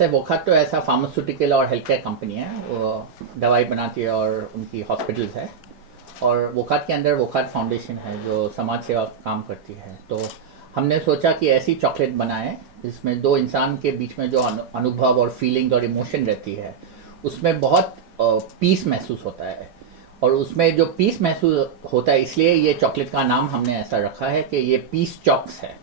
ऐसे वोखाट तो ऐसा फार्मास्यूटिकल और हेल्थ केयर कंपनी है, वो दवाई बनाती है और उनकी हॉस्पिटल्स है। और वोखाट के अंदर वोखाट फाउंडेशन है जो समाज सेवा काम करती है। तो हमने सोचा कि ऐसी चॉकलेट बनाएं जिसमें दो इंसान के बीच में जो अनुभव और फीलिंग और इमोशन रहती है उसमें बहुत पीस महसूस होता है। और उसमें जो पीस महसूस होता है इसलिए ये चॉकलेट का नाम हमने ऐसा रखा है कि ये पीस चॉक्स है।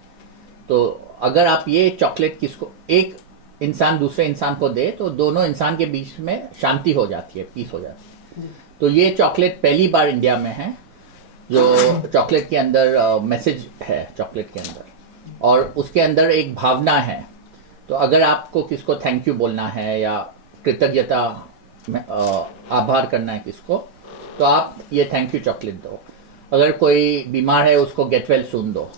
तो अगर आप ये चॉकलेट किसको एक इंसान दूसरे इंसान को दे तो दोनों इंसान के बीच में शांति हो जाती है, पीस हो जाती है। तो ये चॉकलेट पहली बार इंडिया में है जो चॉकलेट के अंदर मैसेज है चॉकलेट के अंदर, और उसके अंदर एक भावना है। तो अगर आपको किसको थैंक यू बोलना है या कृतज्ञता आभार करना है किसको, तो आप ये थैंक यू चॉकलेट दो। अगर कोई बीमार है उसको गेट वेल सून दो।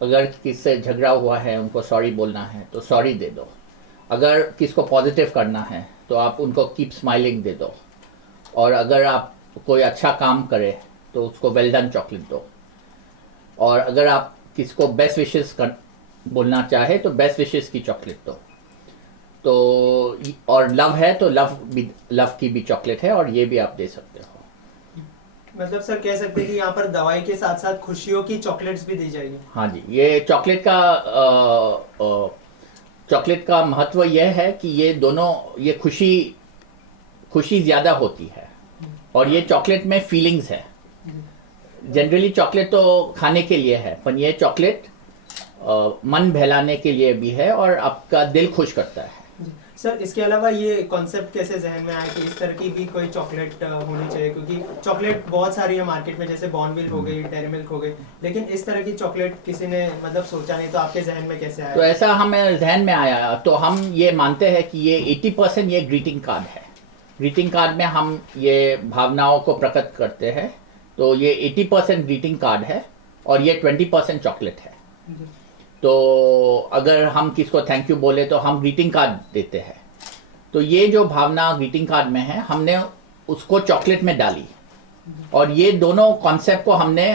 अगर किससे झगड़ा हुआ है उनको सॉरी बोलना है तो सॉरी दे दो। अगर किसको पॉजिटिव करना है तो आप उनको कीप स्माइलिंग दे दो। और अगर आप कोई अच्छा काम करे तो उसको वेल डन चॉकलेट दो। और अगर आप किसको बेस्ट विशेस बोलना चाहे तो बेस्ट विशेस की चॉकलेट दो। तो और लव है तो लव की भी चॉकलेट है और ये भी आप दे सकते हो। मतलब सर कह सकते हैं कि यहाँ पर दवाई के साथ साथ खुशियों की चॉकलेट्स भी दी जाएगी। हाँ जी, ये चॉकलेट का महत्व यह है कि ये दोनों ये खुशी ज़्यादा होती है और ये चॉकलेट में फीलिंग्स है। जनरली चॉकलेट तो खाने के लिए है, पर ये चॉकलेट मन बहलाने के लिए भी है और आपका दिल खुश करता है। सर इसके अलावा ये कॉन्सेप्ट कैसे जहन में आया कि इस तरह की भी कोई चॉकलेट होनी चाहिए, क्योंकि चॉकलेट बहुत सारी है मार्केट में, जैसे बॉर्नविल हो गई, डेयरी मिल्क हो गई, लेकिन इस तरह की चॉकलेट किसी ने मतलब सोचा नहीं, तो आपके जहन में कैसे आया? तो ऐसा हमें जहन में आया, तो हम ये मानते हैं कि ये 80% ये ग्रीटिंग कार्ड है। ग्रीटिंग कार्ड में हम ये भावनाओं को प्रकट करते हैं। तो ये 80% ग्रीटिंग कार्ड है और ये 20% चॉकलेट है। तो अगर हम किसको थैंक यू बोले तो हम ग्रीटिंग कार्ड देते हैं। तो ये जो भावना ग्रीटिंग कार्ड में है हमने उसको चॉकलेट में डाली और ये दोनों कॉन्सेप्ट को हमने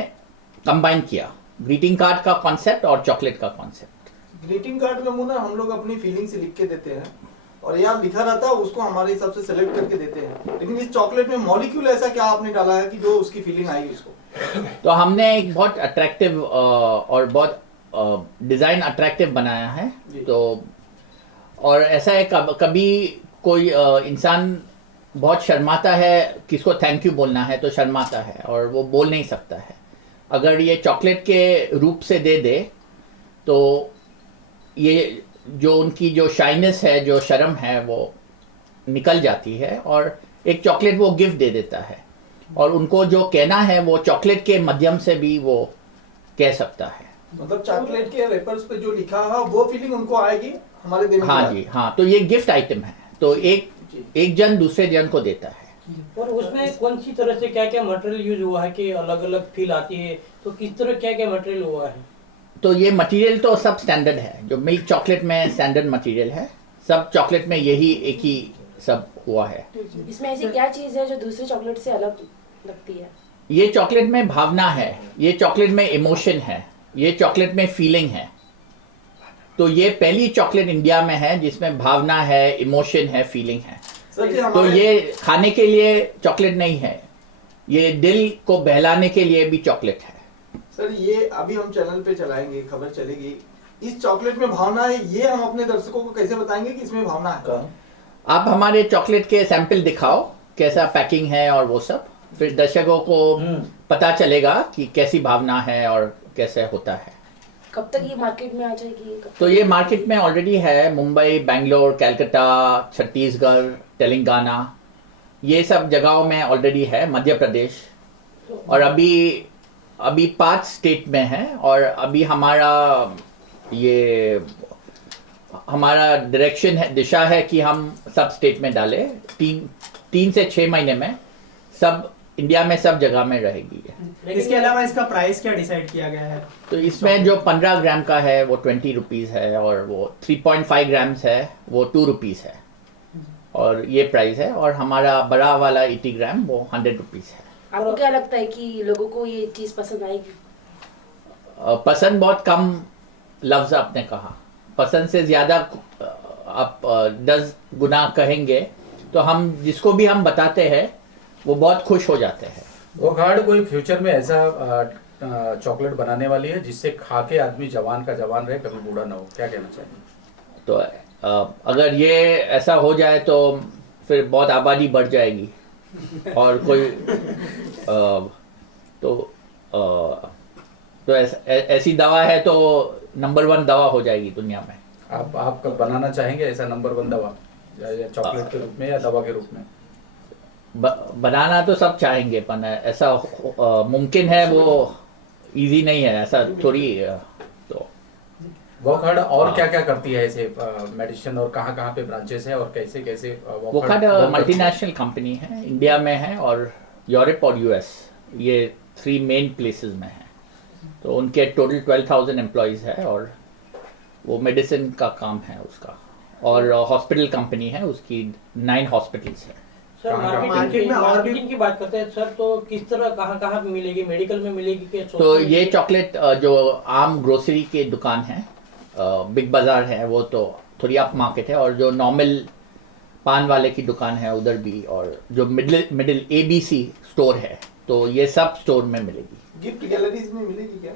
कंबाइन किया, ग्रीटिंग कार्ड का कॉन्सेप्ट और चॉकलेट का कॉन्सेप्ट। ग्रीटिंग कार्ड में मुना हम लोग अपनी फीलिंग्स लिख के देते हैं और यहाँ लिखा रहता है उसको हमारे हिसाब से सेलेक्ट करके देते हैं, लेकिन इस चॉकलेट में मॉलिक्यूल ऐसा क्या आपने डाला है कि जो उसकी फीलिंग आएगी इसको? तो हमने एक बहुत अट्रैक्टिव और बहुत डिज़ाइन अट्रैक्टिव बनाया है। तो और ऐसा है कभी कोई इंसान बहुत शर्माता है, किसको थैंक यू बोलना है तो शर्माता है और वो बोल नहीं सकता है। अगर ये चॉकलेट के रूप से दे दे तो ये जो उनकी जो शाइनेस है, जो शर्म है, वो निकल जाती है और एक चॉकलेट वो गिफ्ट दे देता है। और उनको जो कहना है वो चॉकलेट के माध्यम से भी वो कह सकता है। मतलब चॉकलेट के रेपर्स पे जो लिखा है वो फीलिंग उनको आएगी हमारे देने के बाद? हाँ जी, हाँ। तो ये गिफ्ट आइटम है, तो एक जन दूसरे जन को देता है। और उसमें कौन सी तरह से क्या क्या मटेरियल यूज हुआ है कि अलग अलग फील आती है, तो किस तरह क्या क्या मटेरियल हुआ है? तो ये मटेरियल तो सब स्टैंडर्ड है, जो मिल्क चॉकलेट में स्टैंडर्ड मटेरियल है, सब चॉकलेट में यही एक ही सब हुआ है। इसमें ऐसी क्या चीज है जो दूसरे चॉकलेट से अलग लगती है? ये चॉकलेट में भावना है, ये चॉकलेट में इमोशन है, ये चॉकलेट में फीलिंग है। तो ये पहली चॉकलेट इंडिया में है जिसमें भावना है, इमोशन है, फीलिंग है। तो ये खाने के लिए चॉकलेट नहीं है, ये दिल को बहलाने के लिए भी चॉकलेट है। सर ये अभी हम चैनल पे चलाएंगे, खबर चलेगी, इस चॉकलेट में भावना है, ये हम अपने दर्शकों को कैसे बताएंगे कि इसमें भावना है? आप हमारे चॉकलेट के सैंपल दिखाओ, कैसा पैकिंग है और वो सब, फिर दर्शकों को पता चलेगा कि कैसी भावना है और कैसे होता है। कब तक ये मार्केट में आ जाएगी? तो ये मार्केट में ऑलरेडी है, मुंबई, बेंगलोर, कलकत्ता, छत्तीसगढ़, तेलंगाना, ये सब जगहों में ऑलरेडी है, मध्य प्रदेश। और अभी 5 स्टेट में है। और अभी हमारा डायरेक्शन है, दिशा है कि हम सब स्टेट में डालें। 3 से 6 महीने में सब इंडिया में सब जगह में रहेगी। इसके अलावा इसका प्राइस क्या डिसाइड किया गया है? तो इसमें जो 15 ग्राम का है वो 20 रुपीज़ है और वो 3.5 ग्राम्स है वो 2 रुपीज़ है और ये प्राइस है। और हमारा बड़ा वाला 80 ग्राम वो 100 रुपीज़ है। आपको क्या लगता है कि लोगों को ये चीज पसंद आएगी? पसंद बहुत कम लफ्ज़ आपने कहा, पसंद से ज़्यादा आप 10 गुना कहेंगे तो हम जिसको भी हम बताते हैं वो बहुत खुश हो जाते हैं। वो कार्ड कोई फ्यूचर में ऐसा चॉकलेट बनाने वाली है जिससे खा के आदमी जवान का जवान रहे, कभी बूढ़ा ना हो, क्या कहना चाहिए? तो अगर ये ऐसा हो जाए तो फिर बहुत आबादी बढ़ जाएगी और कोई तो ऐसी दवा है तो नंबर 1 दवा हो जाएगी दुनिया में। आप कब बनाना चाहेंगे ऐसा नंबर 1 दवा, या चॉकलेट के रूप में या दवा के रूप में? बनाना तो सब चाहेंगे, पर ऐसा मुमकिन है वो इजी नहीं है, ऐसा थोड़ी। तो वोकार्ड और क्या क्या करती है ऐसे मेडिसिन, और कहाँ कहाँ पे ब्रांचेस है और कैसे कैसे वोकार्ड मल्टीनेशनल कंपनी है, इंडिया में है और यूरोप और यूएस, ये 3 मेन प्लेसेस में है। तो उनके टोटल 12,000 एम्प्लॉयज़ है और वो मेडिसिन का काम है उसका, और हॉस्पिटल कंपनी है उसकी, 9 हॉस्पिटल्स है। सर मार्केट में और भी मार्केटिंग की बात करते हैं सर, तो किस तरह कहाँ कहाँ पे मिलेगी? मेडिकल में मिलेगी क्या? तो ये चॉकलेट जो आम ग्रोसरी के दुकान है, बिग बाजार है, वो तो थोड़ी अप मार्केट है, और जो नॉर्मल पान वाले की दुकान है उधर भी, और जो मिडिल ABC स्टोर है, तो ये सब स्टोर में मिलेगी। गिफ्ट गैलरीज में मिलेगी क्या?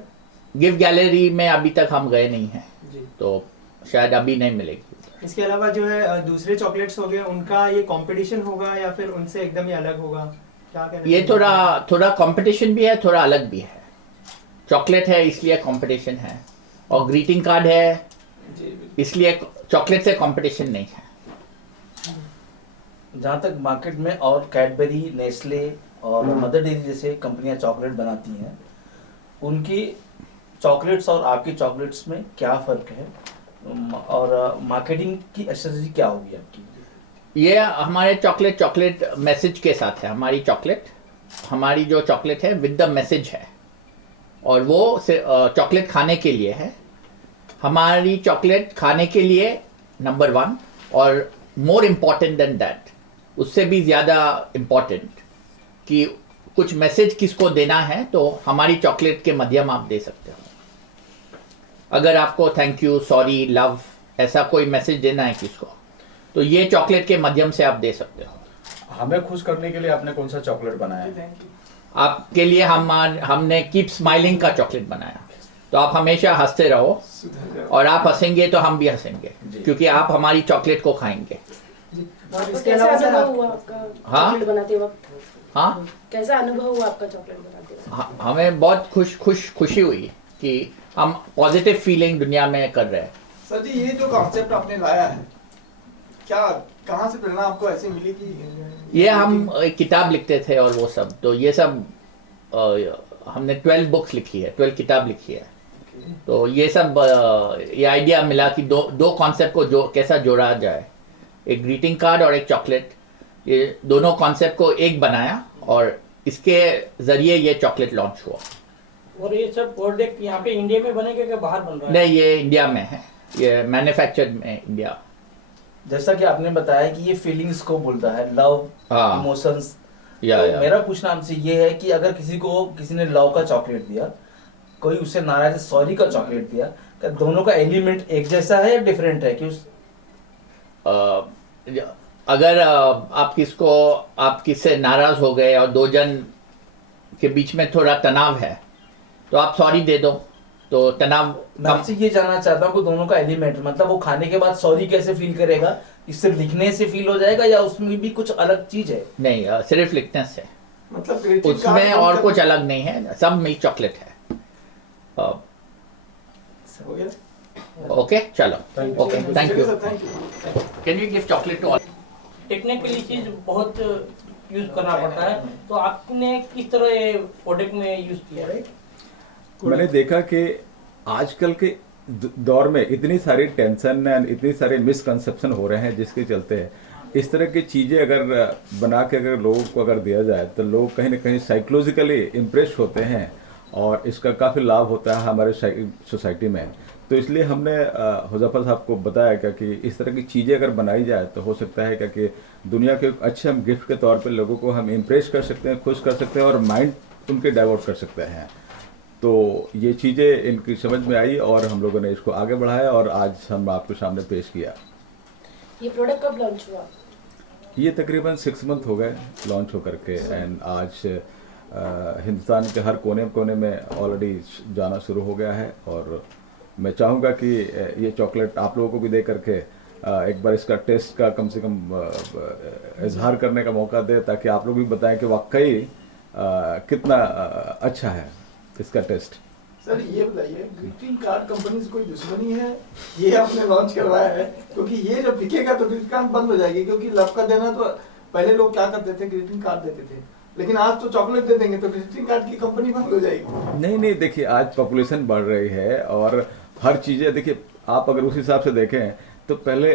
गिफ्ट गैलरी में अभी तक हम गए नहीं हैं, जी। तो शायद अभी नहीं मिलेगी। इसके अलावा जो है दूसरे चॉकलेट्स हो गए, उनका ये कंपटीशन होगा या फिर उनसे एकदम ही अलग होगा, क्या कहना ये चाहिए? थोड़ा कंपटीशन भी है, थोड़ा अलग भी है। चॉकलेट है इसलिए कंपटीशन है, और ग्रीटिंग कार्ड है इसलिए चॉकलेट से कंपटीशन नहीं है। जहाँ तक मार्केट में और कैडबरी, नेस्ले और मदर डेयरी जैसे कंपनियां चॉकलेट बनाती हैं, उनकी चॉकलेट्स और आपकी चॉकलेट्स में क्या फ़र्क है, और मार्केटिंग की स्ट्रेटजी क्या होगी आपकी? ये हमारे चॉकलेट मैसेज के साथ है। हमारी जो चॉकलेट है विद द मैसेज है, और वो चॉकलेट खाने के लिए है। हमारी चॉकलेट खाने के लिए नंबर 1, और मोर इम्पॉर्टेंट देन दैट, उससे भी ज़्यादा इम्पॉर्टेंट कि कुछ मैसेज किसको देना है, तो हमारी चॉकलेट के माध्यम आप दे सकते हो। अगर आपको थैंक यू, सॉरी, लव ऐसा कोई मैसेज देना है किसको, तो ये चॉकलेट के माध्यम से आप दे सकते हो। हमें खुश करने के लिए आपने कौन सा चॉकलेट बनाया है? आपके लिए हमने कीप स्माइलिंग का चॉकलेट बनाया, तो आप हमेशा हंसते रहो, और आप हंसेंगे तो हम भी हंसेंगे, क्योंकि आप हमारी चॉकलेट को खाएंगे। और आपको इसके कैसा अलावा सर अनुभव हुआ आपका हाँ? चॉकलेट बनाते वक्त? हाँ, कैसा अनुभव हुआ आपका चॉकलेट बनाते वक्त? हमें बहुत खुशी हुई कि हम पॉजिटिव फीलिंग दुनिया में कर रहे हैं। सर जी, ये जो कॉन्सेप्ट आपने लाया है, क्या कहाँ से प्रेरणा आपको ऐसी मिली कि ये हम एक किताब लिखते थे और वो सब, तो ये सब हमने 12 बुक्स लिखी है, 12 किताब लिखी है, तो ये सब ये आइडिया मिला कि दो कॉन्सेप्ट को कैसा जोड़ा जाए, एक ग्रीटिंग कार्ड और एक चॉकलेट, ये दोनों कॉन्सेप्ट को एक बनाया, और इसके जरिए ये चॉकलेट लॉन्च हुआ। और ये सब प्रोडक्ट यहाँ पे इंडिया में बनेगा क्या बाहर बन रहा है? नहीं, ये इंडिया में है, ये मैन्युफैक्चर्ड में इंडिया। जैसा कि आपने बताया कि ये फीलिंग्स को बोलता है, लव, हाँ। इमोशंस। या मेरा पूछना आपसे ये है कि अगर किसी ने लव का चॉकलेट दिया, कोई उससे नाराज है सॉरी का चॉकलेट दिया, क्या दोनों का एलिमेंट एक जैसा है या डिफरेंट है? कि अगर आप किससे नाराज हो गए और 2 जन के बीच में थोड़ा तनाव है, तो आप सॉरी दे दो, तो तनाव मैं आपसे ये जानना चाहता हूँ कि दोनों का एलिमेंट, मतलब वो खाने के बाद सॉरी कैसे फील करेगा? इससे लिखने से फील हो जाएगा या उसमें भी कुछ अलग चीज है? नहीं, सिर्फ लिखने से, मतलब greeting उसमें card और बनकर- कुछ अलग नहीं है, सब मिल्क चॉकलेट है। हो गया? ओके, चलो, ओके, थैंक चलिए you. Sir, thank you. Can you give chocolate to all? Technically चीज बहुत यूज करना पड़ता है, तो आपने किस तरह ये प्रोडक्ट में यूज किया है? मैंने देखा कि आजकल के दौर में इतनी सारी टेंशन एंड इतनी सारे मिसकंसेप्शन हो रहे हैं, जिसके चलते इस तरह की चीज़ें अगर बना के अगर लोगों को अगर दिया जाए, तो लोग कहीं ना कहीं साइकोलॉजिकली इम्प्रेस होते हैं, और इसका काफ़ी लाभ होता है हमारे सोसाइटी में। तो इसलिए हमने हुज़ैफा साहब को बताया क्या कि इस तरह की चीज़ें अगर बनाई जाए, तो हो सकता है क्या कि दुनिया के अच्छे हम गिफ्ट के तौर पे लोगों को हम इम्प्रेस कर सकते हैं, खुश कर सकते हैं, और माइंड उनके डाइवर्ट कर सकते हैं। तो ये चीज़ें इनकी समझ में आई, और हम लोगों ने इसको आगे बढ़ाया, और आज हम आपके सामने पेश किया। ये प्रोडक्ट कब लॉन्च हुआ? ये तकरीबन 6 मंथ हो गए लॉन्च होकर के, एंड आज हिंदुस्तान के हर कोने कोने में ऑलरेडी जाना शुरू हो गया है। और मैं चाहूँगा कि ये चॉकलेट आप लोगों को भी दे करके एक बार इसका टेस्ट का कम से कम इजहार करने का मौका दे, ताकि आप लोग भी बताएं कि वाकई कितना अच्छा है इसका टेस्ट। सर ये बताइए, ग्रीटिंग कार्ड कंपनी से कोई दुश्मनी है? ये आपने लॉन्च करवाया है, क्योंकि ये जब बिकेगा तो ग्रीटिंग कार्ड बंद हो जाएगी, क्योंकि लव का देना तो पहले लोग क्या करते थे, ग्रीटिंग कार्ड देते थे, लेकिन आज तो चॉकलेट दे देंगे तो ग्रीटिंग कार्ड की कंपनी बंद हो जाएगी। नहीं नहीं, देखिए आज पॉपुलेशन बढ़ रही है और हर चीज़ें, देखिए आप अगर उस हिसाब से देखें तो पहले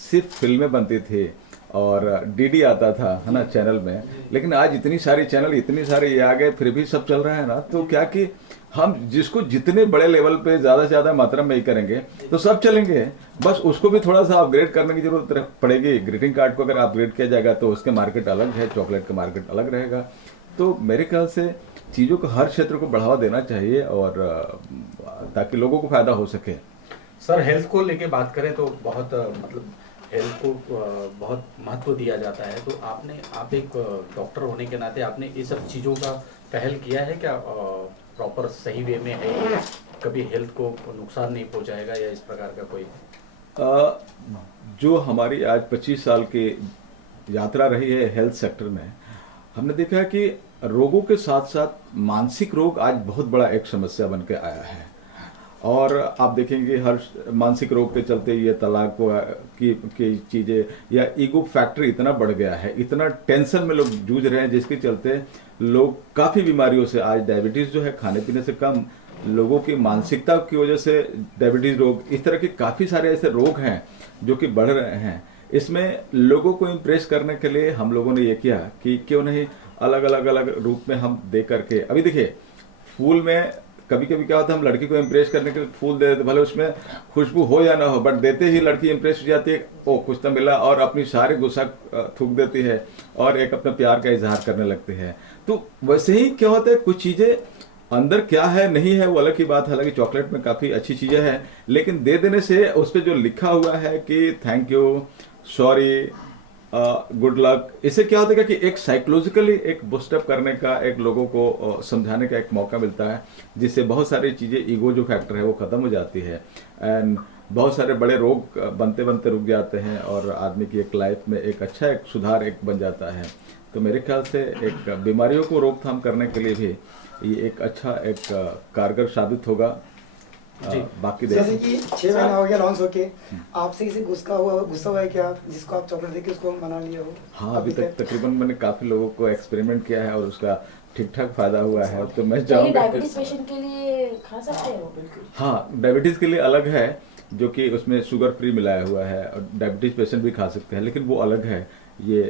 सिर्फ फिल्में बनती थी और डीडी आता था, है ना, चैनल में, लेकिन आज इतनी सारी चैनल, इतनी सारे ये आ गए, फिर भी सब चल रहा है ना। तो क्या कि हम जिसको जितने बड़े लेवल पे ज़्यादा से ज़्यादा मात्रा में ही करेंगे तो सब चलेंगे, बस उसको भी थोड़ा सा अपग्रेड करने की जरूरत पड़ेगी। ग्रीटिंग कार्ड को अगर अपग्रेड किया जाएगा तो उसके मार्केट अलग है, चॉकलेट का मार्केट अलग रहेगा। तो मेरे ख्याल से चीज़ों को हर क्षेत्र को बढ़ावा देना चाहिए और ताकि लोगों को फायदा हो सके। सर हेल्थ को लेके बात करें तो बहुत मतलब हेल्थ को बहुत महत्व दिया जाता है, तो आप एक डॉक्टर होने के नाते आपने ये सब चीज़ों का पहल किया है क्या? प्रॉपर सही वे में है, कभी हेल्थ को नुकसान नहीं पहुंचाएगा या इस प्रकार का कोई? जो हमारी आज 25 साल की यात्रा रही है हेल्थ सेक्टर में, हमने देखा है कि रोगों के साथ साथ मानसिक रोग आज बहुत बड़ा एक समस्या बन के आया है। और आप देखेंगे हर मानसिक रोग के चलते ये तलाक की चीज़ें या ईगो फैक्टर इतना बढ़ गया है, इतना टेंशन में लोग जूझ रहे हैं, जिसके चलते लोग काफ़ी बीमारियों से, आज डायबिटीज़ जो है खाने पीने से कम, लोगों की मानसिकता की वजह से डायबिटीज़ रोग, इस तरह के काफ़ी सारे ऐसे रोग हैं जो कि बढ़ रहे हैं। इसमें लोगों को इम्प्रेस करने के लिए हम लोगों ने ये किया कि क्यों नहीं अलग अलग रूप में हम दे करके, अभी देखिए फूल में कभी कभी क्या होता है, हम लड़की को इम्प्रेस करने के लिए फूल दे देते, भले उसमें खुशबू हो या ना हो, बट देते ही लड़की इम्प्रेस हो जाती है, ओ कुछ तो मिला, और अपनी सारे गुस्सा थूक देती है और एक अपने प्यार का इजहार करने लगती है। तो वैसे ही क्या होता है, कुछ चीज़ें अंदर क्या है नहीं है वो अलग की बात है। हालांकि चॉकलेट में काफ़ी अच्छी चीज़ें हैं, लेकिन दे देने से उस पर जो लिखा हुआ है कि thank you, sorry, good luck, इससे क्या होता है कि एक साइकोलॉजिकली एक बूस्टअप करने का, एक लोगों को समझाने का एक मौका मिलता है, जिससे बहुत सारी चीज़ें, ईगो जो फैक्टर है वो ख़त्म हो जाती है, एंड बहुत सारे बड़े रोग बनते बनते रुक जाते हैं और आदमी की एक लाइफ में एक अच्छा एक सुधार एक बन जाता है। तो मेरे ख्याल से एक बीमारियों को रोकथाम करने के लिए भी ये एक अच्छा एक कारगर साबित होगा। बाकी जैसे कि 6 महीना हो गया लॉन्च होके, आपसे किसी गुस्सा हुआ है क्या, जिसको आप चॉकलेट देके उसको मना लिया हो? हाँ, अभी तक तकरीबन मैंने काफ़ी लोगों को एक्सपेरिमेंट किया है और उसका ठीक ठाक फायदा हुआ है। तो मैं चाहूँगा डायबिटीज पेशेंट के लिए खा सकते हैं वो? बिल्कुल हाँ, डायबिटीज़ के लिए अलग है, जो कि उसमें शुगर फ्री मिलाया हुआ है, और डायबिटीज़ पेशेंट भी खा सकते हैं, लेकिन वो अलग है। ये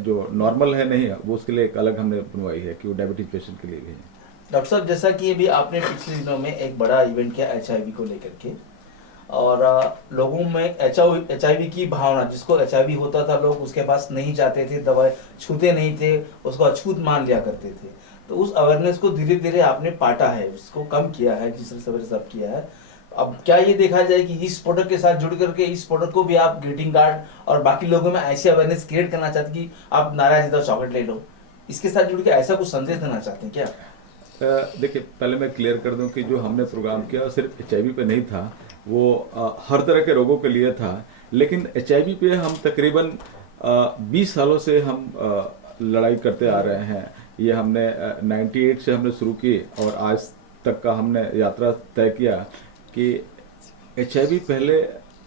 जो नॉर्मल है नहीं, वो उसके लिए एक अलग हमने बनवाई है कि वो डायबिटीज़ पेशेंट के लिए भी है। डॉक्टर साहब, जैसा कि अभी आपने पिछले दिनों में एक बड़ा इवेंट किया HIV को लेकर के, और लोगों में HIV की भावना, जिसको HIV होता था लोग उसके पास नहीं जाते थे, दवाई छूते नहीं थे, उसको अछूत मान लिया करते थे। तो उस अवेयरनेस को धीरे धीरे आपने पाटा है, उसको कम किया है, जिस तरह से किया है। अब क्या ये देखा जाए कि इस प्रोडक्ट के साथ जुड़ करके इस प्रोडक्ट को भी आप ग्रीटिंग कार्ड और बाकी लोगों में ऐसी अवेयरनेस क्रिएट करना चाहते कि आप नाराज इधर चॉकलेट ले लो, इसके साथ जुड़ के ऐसा कुछ संदेश देना चाहते हैं क्या? देखिए, पहले मैं क्लियर कर दूं कि जो हमने प्रोग्राम किया सिर्फ HIV पे नहीं था, वो हर तरह के रोगों के लिए था। लेकिन HIV पे हम तकरीबन 20 सालों से हम लड़ाई करते आ रहे हैं। ये हमने 98 से हमने शुरू की और आज तक का हमने यात्रा तय किया कि HIV पहले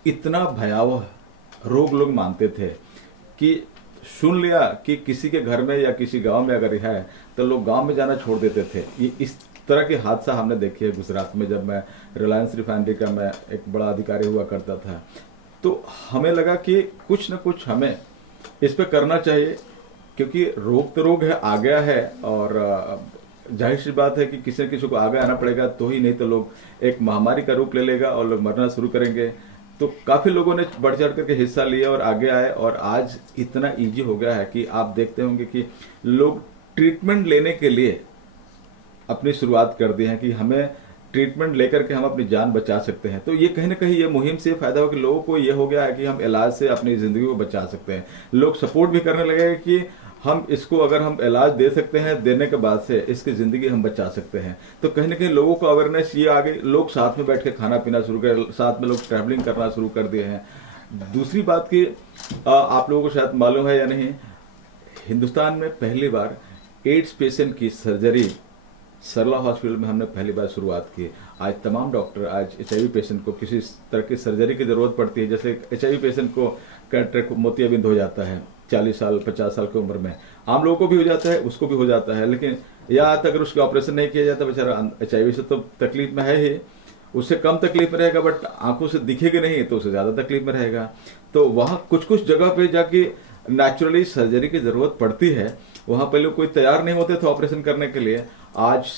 इतना भयावह रोग लोग मानते थे कि सुन लिया कि किसी के घर में या किसी गांव में अगर है तो लोग गांव में जाना छोड़ देते थे। ये इस तरह के हादसा हमने देखे है गुजरात में, जब मैं रिलायंस रिफाइनरी का मैं एक बड़ा अधिकारी हुआ करता था। तो हमें लगा कि कुछ न कुछ हमें इस पे करना चाहिए, क्योंकि रोग तो रोग है, आ गया है, और जाहिर सी बात है कि किसी न किसी को आगे आना पड़ेगा, तो ही, नहीं तो लोग एक महामारी का रूप ले लेगा और लोग मरना शुरू करेंगे। तो काफ़ी लोगों ने बढ़ चढ़ करके हिस्सा लिया और आगे आए, और आज इतना इजी हो गया है कि आप देखते होंगे कि लोग ट्रीटमेंट लेने के लिए अपनी शुरुआत कर दी है कि हमें ट्रीटमेंट लेकर के हम अपनी जान बचा सकते हैं। तो ये कहीं ना कहीं ये मुहिम से फायदा हो कि लोगों को ये हो गया है कि हम इलाज से अपनी ज़िंदगी को बचा सकते हैं। लोग सपोर्ट भी करने लगे कि हम इसको अगर हम इलाज दे सकते हैं, देने के बाद से इसकी ज़िंदगी हम बचा सकते हैं। तो कहीं ना कहीं लोगों को अवेयरनेस ये आ गई, लोग साथ में बैठ के खाना पीना शुरू कर, साथ में लोग ट्रैवलिंग करना शुरू कर दिए हैं। दूसरी बात कि आप लोगों को शायद मालूम है या नहीं, हिंदुस्तान में पहली बार एड्स पेशेंट की सर्जरी सरला हॉस्पिटल में हमने पहली बार शुरुआत की। आज तमाम डॉक्टर आज HIV पेशेंट को किसी तरह की सर्जरी की ज़रूरत पड़ती है, जैसे HIV पेशेंट को कैटरेक्ट मोतियाबिंद हो जाता है 40 साल 50 साल की उम्र में, आम लोगों को भी हो जाता है, उसको भी हो जाता है, लेकिन या अगर उसका ऑपरेशन नहीं किया जाता बेचारा HIV से तो तकलीफ में है ही, उससे कम तकलीफ में रहेगा, बट आंखों से दिखेगा नहीं तो उससे ज़्यादा तकलीफ में रहेगा। तो वहाँ कुछ कुछ जगह पे जाके नेचुरली सर्जरी की ज़रूरत पड़ती है, वहाँ पहले कोई तैयार नहीं होते थे ऑपरेशन करने के लिए। आज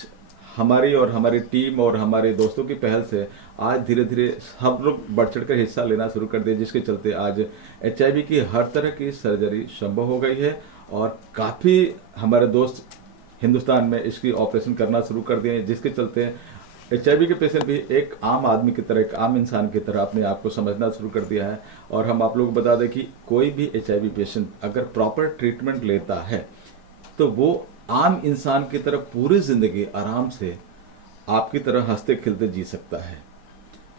हमारी और हमारी टीम और हमारे दोस्तों की पहल से आज धीरे धीरे सब लोग बढ़ चढ़ कर हिस्सा लेना शुरू कर दिए, जिसके चलते आज HIV की हर तरह की सर्जरी संभव हो गई है और काफ़ी हमारे दोस्त हिंदुस्तान में इसकी ऑपरेशन करना शुरू कर दिए हैं, जिसके चलते HIV के पेशेंट भी एक आम आदमी की तरह, एक आम इंसान की तरह अपने आप को समझना शुरू कर दिया है। और हम आप लोगों को बता दें कि कोई भी HIV पेशेंट अगर प्रॉपर ट्रीटमेंट लेता है तो वो आम इंसान की तरह पूरी ज़िंदगी आराम से आपकी तरह हंसते खिलते जी सकता है।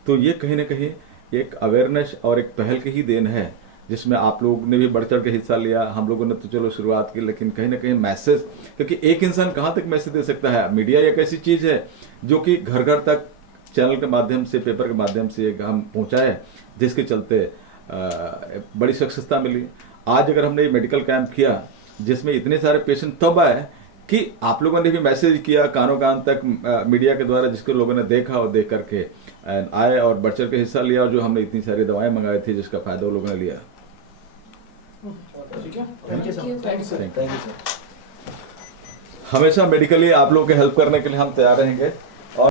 तो ये कहीं ना कहीं एक अवेयरनेस और एक पहल की ही देन है, जिसमें आप लोगों ने भी बढ़ चढ़ के हिस्सा लिया। हम लोगों ने तो चलो शुरुआत की, लेकिन कहीं ना कहीं मैसेज, क्योंकि एक इंसान कहाँ तक मैसेज दे सकता है। मीडिया एक ऐसी चीज़ है जो कि घर घर तक चैनल के माध्यम से, पेपर के माध्यम से हम पहुँचाए, जिसके चलते बड़ी सक्सेसता मिली। आज अगर हमने ये मेडिकल कैंप किया जिसमें इतने सारे पेशेंट तब आए कि आप लोगों ने भी मैसेज किया कानों कान तक मीडिया के द्वारा, जिसको लोगों ने देखा और देख करके आए और बढ़ चढ़ के हिस्सा लिया, और जो हमने इतनी सारी दवाएं मंगाई थी जिसका फायदा वो लोगों ने लिया। Thank you sir. हमेशा मेडिकली आप लोगों के हेल्प करने के लिए हम तैयार रहेंगे।